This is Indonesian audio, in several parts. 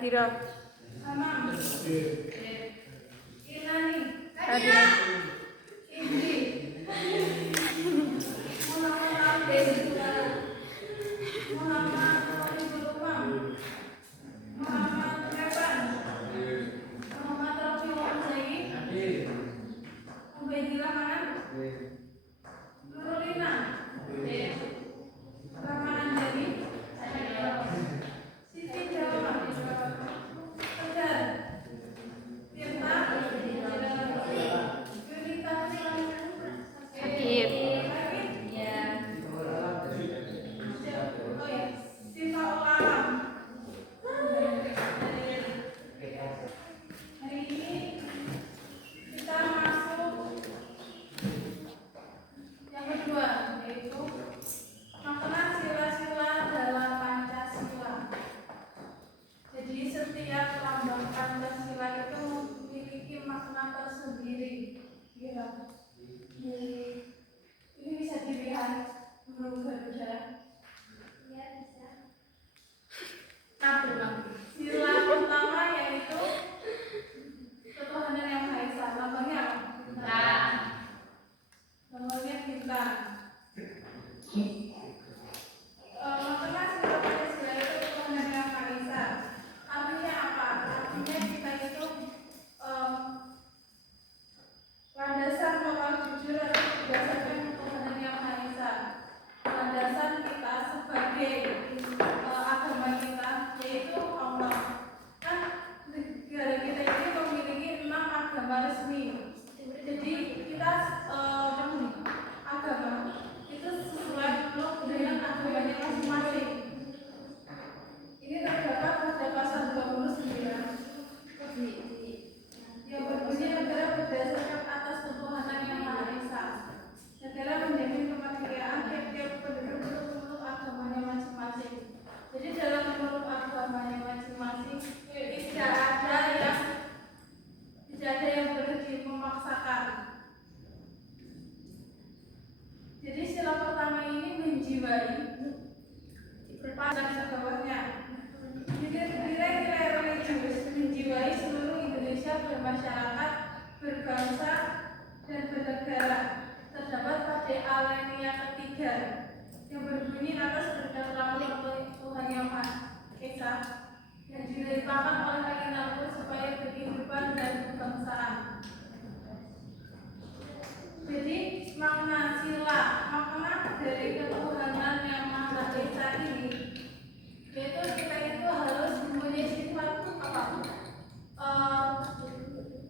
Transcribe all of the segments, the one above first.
Hadira. Amam. Ilani. Hadira. Indri. Muhammad Wahidul Umam. Muhammad Evan. Muhammad Rafiul Zaid. Ubaidillah Manan. Nurulina. Rahman Anjani. Siti Jawa. Tegar. Tirta. Yunita. Sakit. Oh ya, Sifa Alam. Hari ini kita masuk yang kedua, yaitu makna sila-sila dalam Pancasila. Jadi setiap lambang Pancasila itu memiliki makna tersendiri. Ya. Ini bisa dilihat menurut Garuda. Ya, bisa. Nah, sila pertama yaitu ketuhanan yang Maha Esa. Lambangnya apa? Lambangnya bintang. Makna sila Pancasila itu ketuhanan yang Maha Esa. Artinya apa? Artinya kita itu landasan moral jujur atau berdasarkan ketuhanan yang Maha Esa. Landasan kita sebagai agama kita yaitu Allah. Kan negara kita ini memiliki 6 agama resmi. Jadi kita agama itu sesuai dengan agamanya masing-masing. Ini terdapat pada pasal 29 yang berbunyi negara berdasarkan atas ketuhanan yang Maha Esa. Negara menjamin kemerdekaan tiap-tiap penduduk untuk agamanya masing-masing. Jadi dalam memeluk agamanya masing-masing tidak ada yang boleh memaksakan. Jadi sila pertama ini menjiwai pada bawahnya. Nilai-nilai religius menjiwai seluruh Indonesia bermasyarakat, berbangsa, dan bernegara. Terdapat pada alinea ketiga yang berbunyi atas berdasarkan Tuhan Yang Maha Esa yang dilimpahkan oleh Kainalku supaya berkehidupan dan kebangsaan. Jadi makna sila, makna dari ketuhanan Yang Maha Esa ini yaitu kita itu harus mempunyai sifat apa?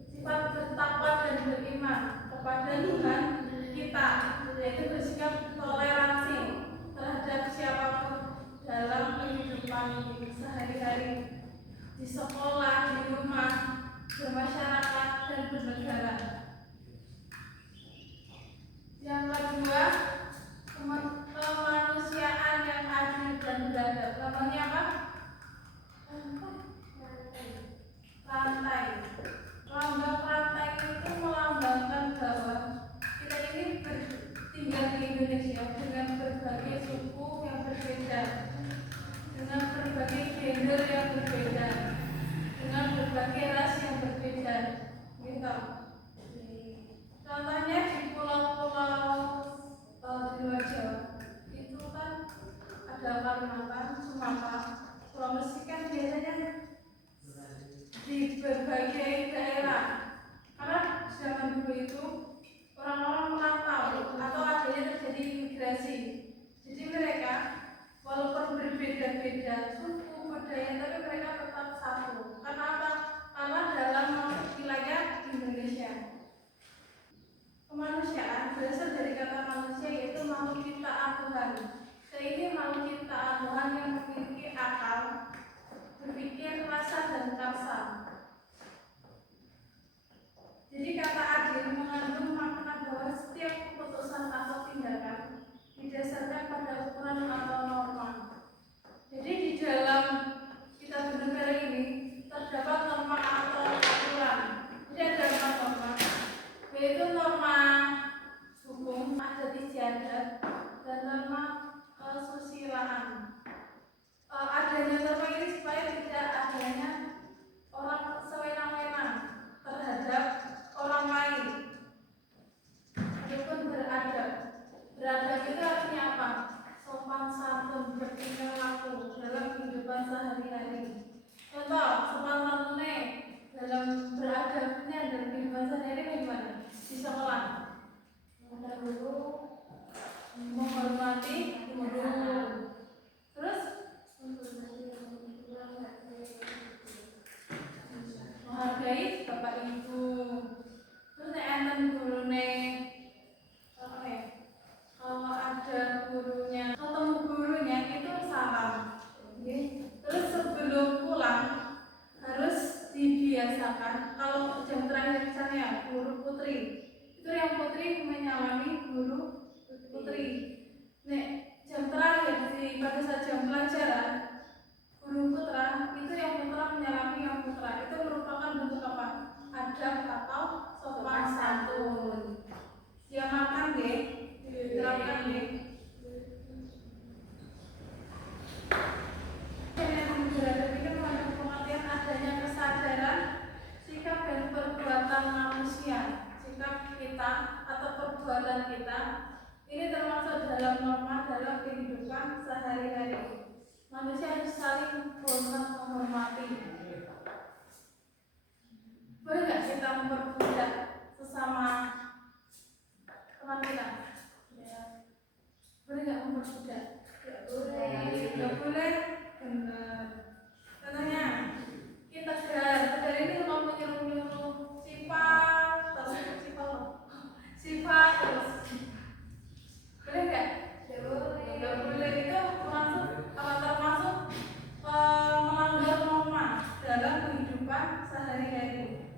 Sifat bertakwa dan beriman kepada Tuhan kita, yaitu bersikap toleransi terhadap siapapun dalam kehidupan sehari-hari, di sekolah, di rumah, bermasyarakat, dan bernegara. Yang kedua, kemanusiaan yang adil dan beradab. Namanya apa? Rantai. Lambang rantai itu melambangkan bahwa kita ini tinggal di Indonesia dengan berbagai suku yang berbeda, dengan berbagai gender yang berbeda, dengan berbagai ras yang berbeda, gitu. Contohnya di pulau di luar Jawa itu kan ada Kalimantan, Sumatera, menghormati guru. Terus menghargai bapak ibu. Terus nek enten gurune apa ya? Kalau ada gurunya, ketemu gurunya itu salam. Terus sebelum pulang harus dibiasakan kalau jam terakhir misalnya guru putri itu yang putri menyalami guru putri. Nek jam terakhir pada saat jam pelajaran guru putra itu yang putra menyalami yang putra. Itu merupakan bentuk apa? Adab atau sopan santun. Dia makan deh, diterapkan deh. Pengertian adanya kesadaran sikap dan perbuatan manusia, sikap kita atau perbuatan kita ini termasuk dalam norma dalam kehidupan sehari-hari. Manusia harus saling menghormati. Boleh nggak kita memperbudak sesama teman kita? Boleh nggak memperbudak? Nggak boleh. Benar. Contohnya kita tegar ini kalau menyuruh sifat terus boleh nggak? Nggak boleh. Itu termasuk melanggar norma dalam kehidupan sehari-hari.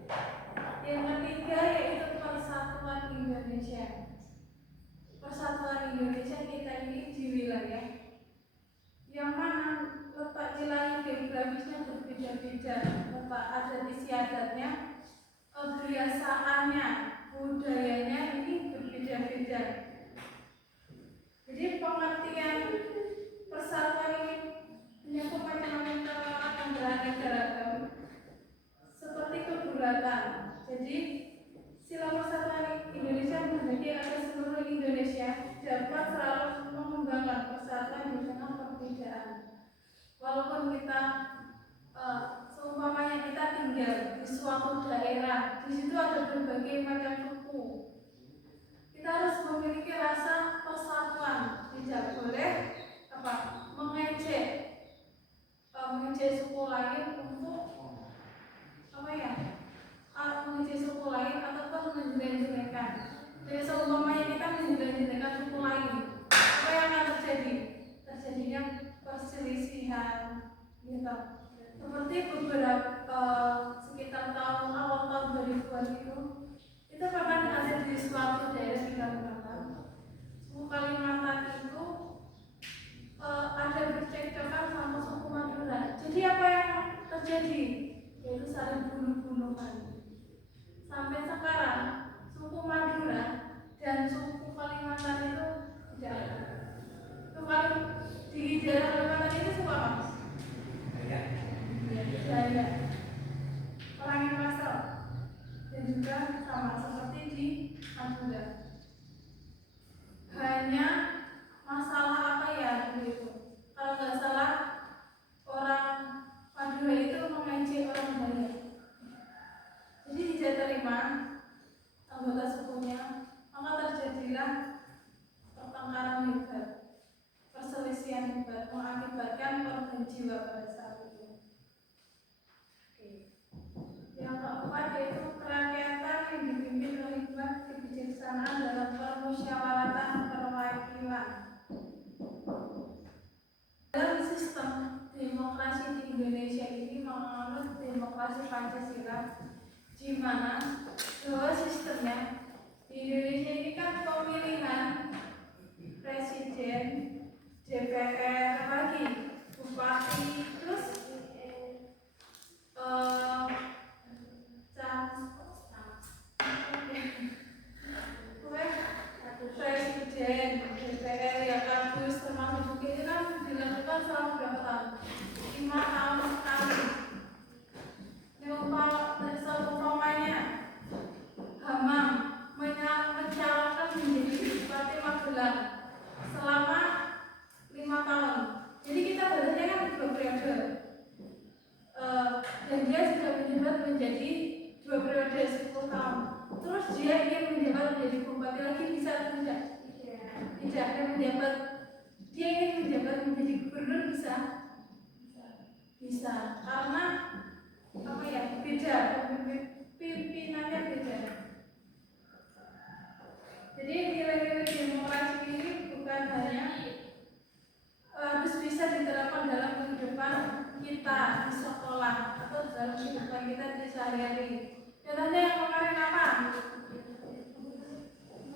Yang ketiga yaitu persatuan Indonesia. Persatuan Indonesia kita ini di wilayah yang mana letak wilayah geografisnya berbeda-beda, letak adat istiadatnya, kebiasaannya, budayanya ini berbeda-beda. Jadi pengertian persatuan ini menyangkut macam-macam keanekaragaman seperti kebulatan. Jadi sila persatuan Indonesia menjadi agar seluruh Indonesia dapat selalu mengembangkan persatuan di tengah perbedaan. Walaupun kita seumpamanya kita tinggal di suatu daerah, di situ ada berbagai macam suku, kita harus memiliki rasa persatuan. Tidak boleh mengejek suku lain untuk mengejek suku lain ataupun menjelek-jelekan. Jadi seumpamanya kita menjelek-jelekan suku lain, apa yang akan terjadi? Terjadinya perselisihan gitu. Seperti beberapa sekitar awal tahun 2000-an itu bahkan ada di suatu daerah di Kalimantan. Suku Kalimantan itu ada bercekcokan sama suku Madura. Jadi apa yang terjadi? Yaitu saling bunuh-bunuhan. Sampai sekarang suku Madura dan suku Kalimantan itu tidak ada. Di daerah Kalimantan itu suku apa? Dayak. Orang yang masuk dan juga sama seperti di Madura. Hanya masalah apa ya begitu? Kalau nggak salah orang Madura itu mengejek orang Dayak. Jadi tidak terima anggota sukunya, maka terjadilah pertengkaran hebat, perselisihan hebat, mengakibatkan korban jiwa pada saat itu. Yang keempat yaitu kerakyatan yang dipimpin oleh hikmat kebijaksanaan dalam permusyawaratan perwakilan. Dalam sistem demokrasi di Indonesia ini menganut demokrasi Pancasila, di mana bahwa sistemnya di Indonesia ini kan pemilihan presiden, DPR, lagi bupati, terus presiden, DPR yang bagus termasuk juga itu kan dilakukan selama berapa tahun? 5 tahun sekali. Seumpamanya Hamam mencalonkan menjadi bupati Magelang selama 5 tahun. Jadi kita batasnya kan 2 periode. Dan dia sudah menjabat menjadi 2 periode 10 tahun. Terus dia ingin menjabat menjadi bupati lagi bisa atau tidak? Tidak, dia ingin menjabat menjadi gubernur bisa? Bisa, karena apa ya, beda, pimpinannya beda. Jadi nilai-nilai demokrasi ini bukan hanya harus bisa diterapkan dalam kehidupan kita di sekolah atau dalam kehidupan kita di sehari-hari. Contohnya yang kemarin apa?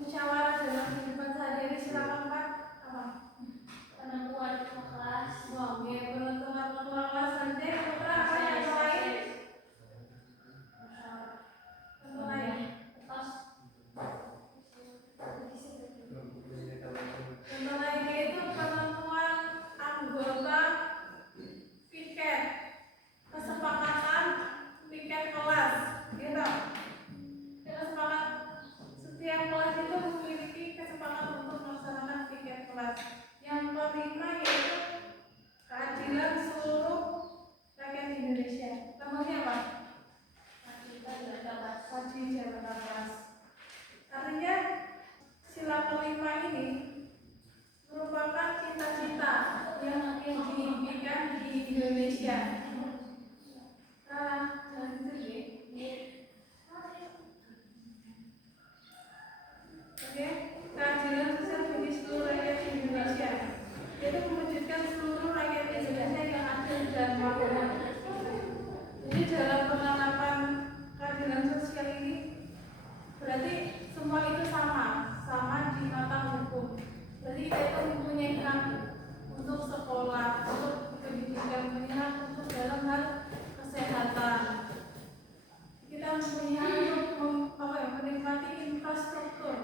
Musyawarah dalam kehidupan sehari-hari, silakan Pak. Apa? Penentuan kelas. Oke, penentuan kelas nanti putra apa yang lain? Contoh lainnya itu penentuan anggota piket, kesepakatan piket kelas, gitu. Kesepakatan setiap kelas itu memiliki kesepakatan untuk melaksanakan piket kelas. Yang kelima yaitu keadilan seluruh rakyat Indonesia. Namanya apa? Wajib jalan kelas. Artinya sila kelima ini merupakan cita-cita yang diimpikan di Indonesia. Jangan gitu ya. Oke, keadilan sosial bagi seluruh rakyat Indonesia, yaitu mewujudkan seluruh rakyat Indonesia yang adil dan makmur. Jadi dalam penerapan keadilan sosial ini berarti semua itu sama di mata hukum. Berarti kita itu mempunyai hak untuk sekolah, untuk pendidikan, mempunyai hak untuk dalam hal kesehatan. Kita mempunyai hak untuk menikmati infrastruktur.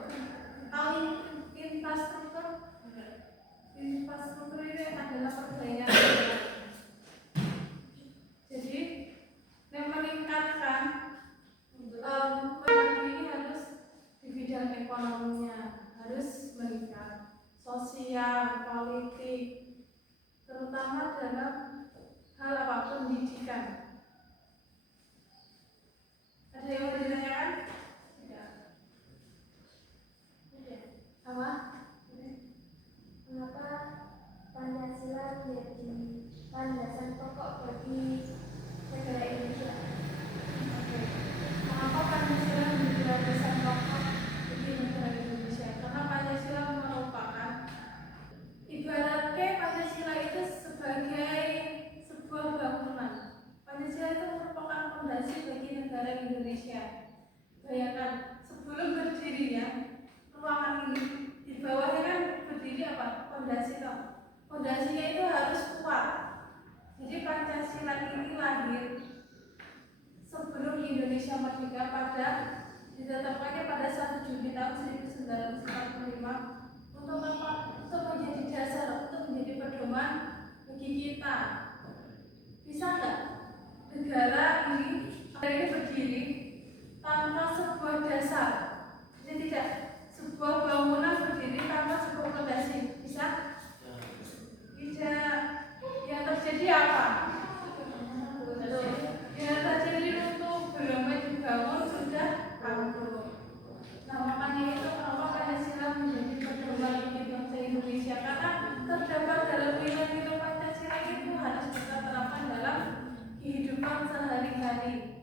Infrastruktur ini adalah perdagangan. Jadi yang meningkatkan ini harus di bidang ekonominya harus meningkat, sosial, politik, terutama dalam hal apa, pendidikan. Ada yang mau ditanyakan? Tidak. Apa? Mengapa Pancasila menjadi landasan pokok bagi negara Indonesia? Mengapa Pancasila menjadi landasan pokok bagi negara Indonesia? Karena Pancasila merupakan, ibaratnya Pancasila itu sebagai sebuah bangunan. Pancasila itu merupakan fondasi bagi negara Indonesia. Bayangkan sebelum berdirinya ruangan ini, di bawahnya kan berdiri apa? Fondasi toh. Fondasinya itu harus kuat. Jadi Pancasila ini lahir sebelum Indonesia merdeka ditetapkannya pada 1 Juni tahun 1945 untuk apa? Untuk menjadi dasar, untuk menjadi pedoman bagi kita. Bisa nggak negara ini berdiri tanpa sebuah dasar? Jadi tidak, sebuah bangunan berdiri tanpa sebuah fondasi. Bisa? Tidak. Yang terjadi apa? Yang terjadi untuk belum dibangun sudah ambruk. Nah, makanya itu kenapa Pancasila menjadi pedoman bagi bangsa Indonesia, karena terdapat dalam nilai-nilai Pancasila itu harus kita terapkan dalam kehidupan sehari-hari.